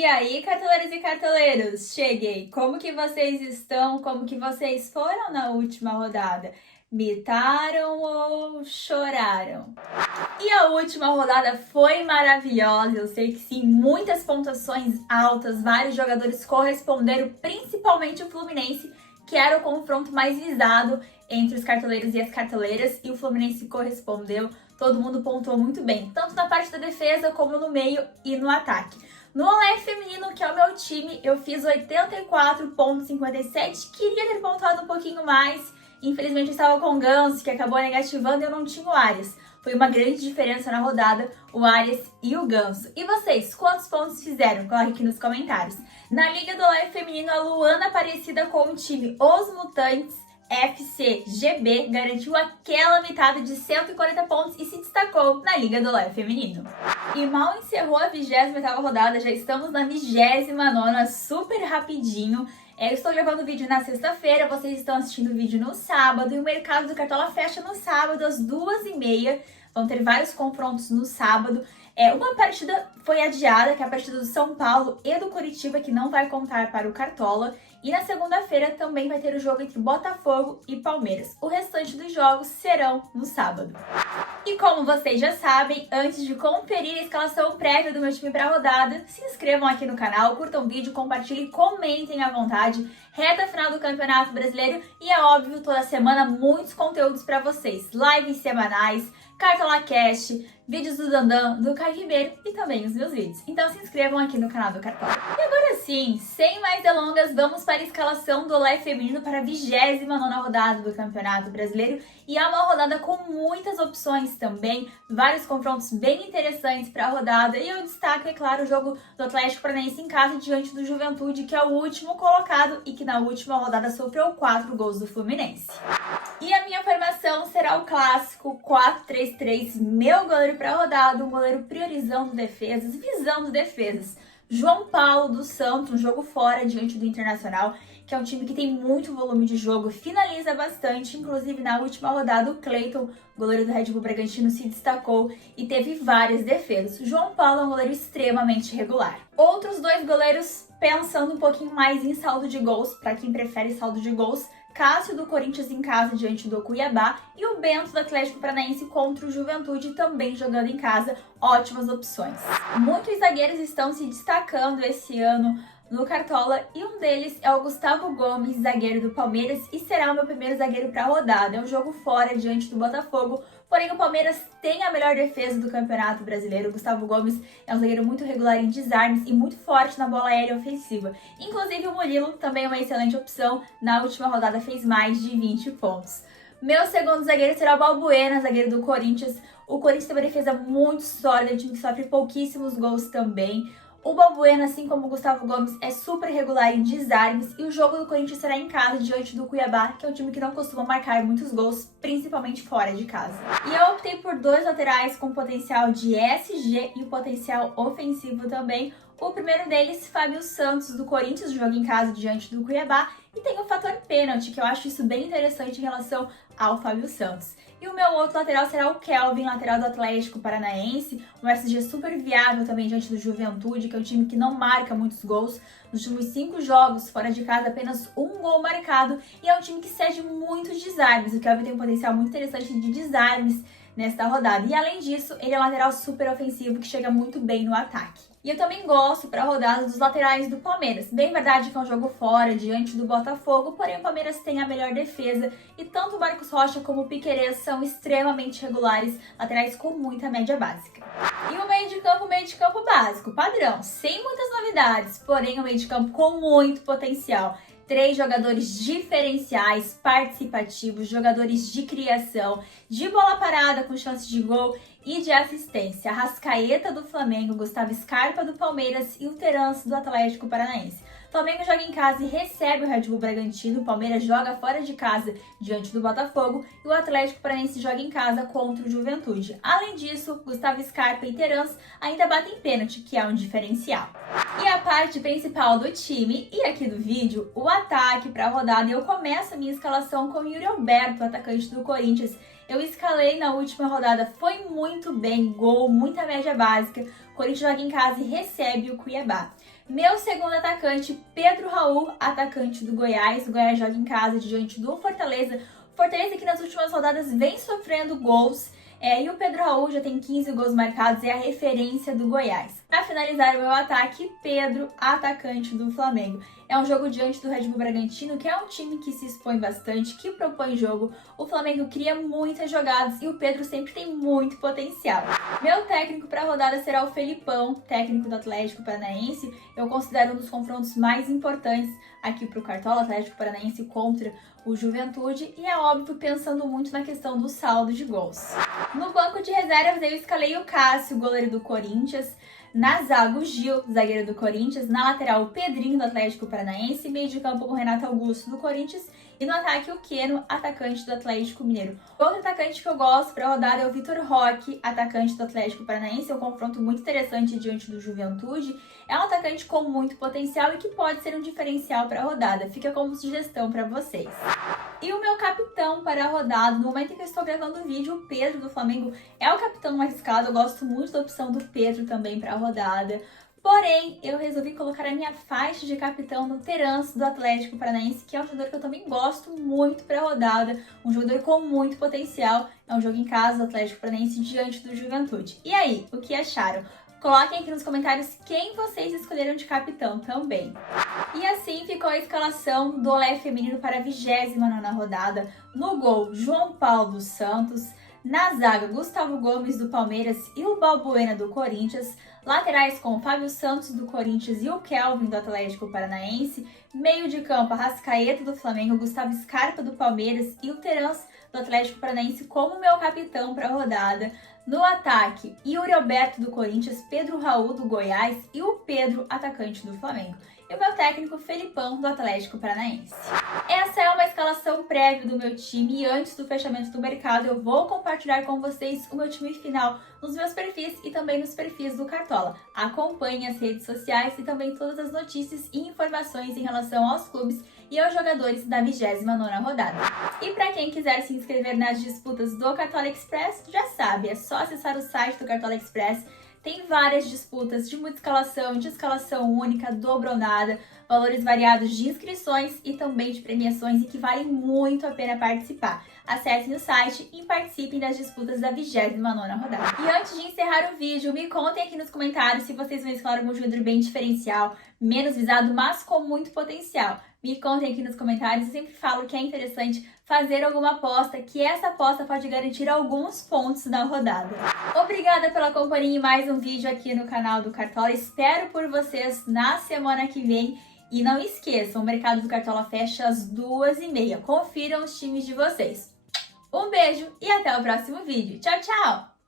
E aí, cartoleiras e cartoleiros, cheguei! Como que vocês estão? Como que vocês foram na última rodada? Mitaram ou choraram? E a última rodada foi maravilhosa, eu sei que sim, muitas pontuações altas, vários jogadores corresponderam, principalmente o Fluminense, que era o confronto mais visado entre os cartoleiros e as cartoleiras, e o Fluminense correspondeu, todo mundo pontuou muito bem, tanto na parte da defesa como no meio e no ataque. No Olé Feminino, que é o meu time, eu fiz 84,57, queria ter pontuado um pouquinho mais, infelizmente eu estava com o Ganso, que acabou negativando e eu não tinha o Arias. Foi uma grande diferença na rodada, o Arias e o Ganso. E vocês, quantos pontos fizeram? Corre aqui nos comentários. Na Liga do Olé Feminino, a Luana Aparecida com o time Os Mutantes FCGB garantiu aquela mitada de 140 pontos e se destacou na Liga do Olé Feminino. E mal encerrou a 28ª rodada, já estamos na 29ª, super rapidinho. Eu estou gravando o vídeo na sexta-feira, vocês estão assistindo o vídeo no sábado e o mercado do Cartola fecha no sábado às 2h30. Vão ter vários confrontos no sábado. Uma partida foi adiada, que é a partida do São Paulo e do Coritiba, que não vai contar para o Cartola. E na segunda-feira também vai ter o jogo entre Botafogo e Palmeiras. O restante dos jogos serão no sábado. E como vocês já sabem, antes de conferir a escalação prévia do meu time para a rodada, se inscrevam aqui no canal, curtam o vídeo, compartilhem, comentem à vontade. Reta final do Campeonato Brasileiro e, é óbvio, toda semana muitos conteúdos para vocês. Lives semanais, Cartola Cast, vídeos do Dandan, do Caio Ribeiro e também os meus vídeos. Então se inscrevam aqui no canal do Cartola. E agora sim, sem mais delongas, vamos para a escalação do Olé Feminino para a 29ª rodada do Campeonato Brasileiro. E é uma rodada com muitas opções também, vários confrontos bem interessantes para a rodada. E eu destaco, é claro, o jogo do Atlético Paranaense em casa diante do Juventude, que é o último colocado e que na última rodada sofreu 4 gols do Fluminense. E a minha formação será o clássico 4-3-3, meu goleiro para a rodada, um goleiro priorizando defesas, visando defesas. João Paulo dos Santos, um jogo fora diante do Internacional, que é um time que tem muito volume de jogo, finaliza bastante, inclusive na última rodada o Cleiton, goleiro do Red Bull Bragantino, se destacou e teve várias defesas. João Paulo é um goleiro extremamente regular. Outros dois goleiros pensando um pouquinho mais em saldo de gols, para quem prefere saldo de gols, Cássio do Corinthians em casa diante do Cuiabá e o Bento do Atlético Paranaense contra o Juventude também jogando em casa, ótimas opções. Muitos zagueiros estão se destacando esse ano no Cartola e um deles é o Gustavo Gomes, zagueiro do Palmeiras, e será o meu primeiro zagueiro para a rodada. É um jogo fora diante do Botafogo, porém o Palmeiras tem a melhor defesa do Campeonato Brasileiro. O Gustavo Gomes é um zagueiro muito regular em desarmes e muito forte na bola aérea ofensiva. Inclusive o Murilo também é uma excelente opção, na última rodada fez mais de 20 pontos. Meu segundo zagueiro será o Balbuena, zagueiro do Corinthians. O Corinthians tem uma defesa muito sólida, um time que sofre pouquíssimos gols também. O Balbuena, assim como o Gustavo Gomes, é super regular em desarmes e o jogo do Corinthians será em casa diante do Cuiabá, que é um time que não costuma marcar muitos gols, principalmente fora de casa. E eu optei por dois laterais com potencial de SG e o potencial ofensivo também. O primeiro deles, Fábio Santos, do Corinthians, joga em casa diante do Cuiabá, e tem o fator pênalti, que eu acho isso bem interessante em relação ao Fábio Santos. E o meu outro lateral será o Kelvin, lateral do Atlético Paranaense, um SG super viável também diante do Juventude, que é um time que não marca muitos gols. Nos últimos 5 jogos, fora de casa, apenas um gol marcado, e é um time que cede muitos desarmes. O Kelvin tem um potencial muito interessante de desarmes nesta rodada. E além disso, ele é um lateral super ofensivo que chega muito bem no ataque. E eu também gosto para a rodada dos laterais do Palmeiras. Bem verdade que é um jogo fora, diante do Botafogo, porém o Palmeiras tem a melhor defesa e tanto o Marcos Rocha como o Piquerez são extremamente regulares, laterais com muita média básica. E o meio de campo básico, padrão, sem muitas novidades, porém o meio de campo com muito potencial. 3 jogadores diferenciais, participativos, jogadores de criação, de bola parada com chance de gol e de assistência. Arrascaeta do Flamengo, Gustavo Scarpa do Palmeiras e o Terence do Atlético Paranaense. O Flamengo joga em casa e recebe o Red Bull Bragantino, o Palmeiras joga fora de casa diante do Botafogo e o Atlético Paranaense joga em casa contra o Juventude. Além disso, Gustavo Scarpa e Terence ainda batem pênalti, que é um diferencial. E a parte principal do time e aqui do vídeo, o ataque para a rodada. Eu começo a minha escalação com Yuri Alberto, atacante do Corinthians. Eu escalei na última rodada, foi muito bem, gol, muita média básica. O Corinthians joga em casa e recebe o Cuiabá. Meu segundo atacante, Pedro Raul, atacante do Goiás. O Goiás joga em casa diante do Fortaleza. Fortaleza que nas últimas rodadas vem sofrendo gols. E o Pedro Raul já tem 15 gols marcados, é a referência do Goiás. Para finalizar o meu ataque, Pedro, atacante do Flamengo. É um jogo diante do Red Bull Bragantino, que é um time que se expõe bastante, que propõe jogo. O Flamengo cria muitas jogadas e o Pedro sempre tem muito potencial. Meu técnico para a rodada será o Felipão, técnico do Atlético Paranaense. Eu considero um dos confrontos mais importantes aqui para o Cartola, Atlético Paranaense contra o Juventude. E é óbvio, pensando muito na questão do saldo de gols. No banco de reservas, eu escalei o Cássio, goleiro do Corinthians. Na zaga, o Gil, zagueiro do Corinthians. Na lateral, o Pedrinho, do Atlético Paranaense. Meio de campo com o Renato Augusto, do Corinthians. E no ataque, o Keno, atacante do Atlético Mineiro. Outro atacante que eu gosto para a rodada é o Vitor Roque, atacante do Atlético Paranaense. É um confronto muito interessante diante do Juventude. É um atacante com muito potencial e que pode ser um diferencial para a rodada. Fica como sugestão para vocês. E o meu capitão para a rodada, no momento em que eu estou gravando o vídeo, o Pedro do Flamengo é o capitão mais arriscado. Eu gosto muito da opção do Pedro também para a rodada. Porém, eu resolvi colocar a minha faixa de capitão no Terence do Atlético Paranaense, que é um jogador que eu também gosto muito para a rodada, um jogador com muito potencial. É um jogo em casa do Atlético Paranaense diante do Juventude. E aí, o que acharam? Coloquem aqui nos comentários quem vocês escolheram de capitão também. E assim ficou a escalação do Olé feminino para a 29ª rodada. No gol, João Paulo dos Santos. Na zaga, Gustavo Gomes do Palmeiras e o Balbuena do Corinthians. Laterais com o Fábio Santos do Corinthians e o Kelvin do Atlético Paranaense. Meio de campo, Arrascaeta do Flamengo, Gustavo Scarpa do Palmeiras e o Terence do Atlético Paranaense como meu capitão para a rodada. No ataque, Yuri Alberto do Corinthians, Pedro Raul do Goiás e o Pedro, atacante do Flamengo. E o meu técnico, Felipão, do Atlético Paranaense. Essa é uma escalação prévia do meu time e antes do fechamento do mercado eu vou compartilhar com vocês o meu time final nos meus perfis e também nos perfis do Cartola. Acompanhe as redes sociais e também todas as notícias e informações em relação aos clubes e aos jogadores da 29ª rodada. E para quem quiser se inscrever nas disputas do Cartola Express, já sabe, é só acessar o site do Cartola Express. Tem várias disputas de multi-escalação, de escalação única, dobra ou nada, valores variados de inscrições e também de premiações e que valem muito a pena participar. Acessem o site e participem das disputas da 29ª rodada. E antes de encerrar o vídeo, me contem aqui nos comentários se vocês vão escalar algum jogador bem diferencial, menos visado, mas com muito potencial. Me contem aqui nos comentários, eu sempre falo que é interessante fazer alguma aposta, que essa aposta pode garantir alguns pontos na rodada. Obrigada pela companhia em mais um vídeo aqui no canal do Cartola. Espero por vocês na semana que vem. E não esqueçam, o mercado do Cartola fecha às 2h30. Confiram os times de vocês. Um beijo e até o próximo vídeo. Tchau, tchau!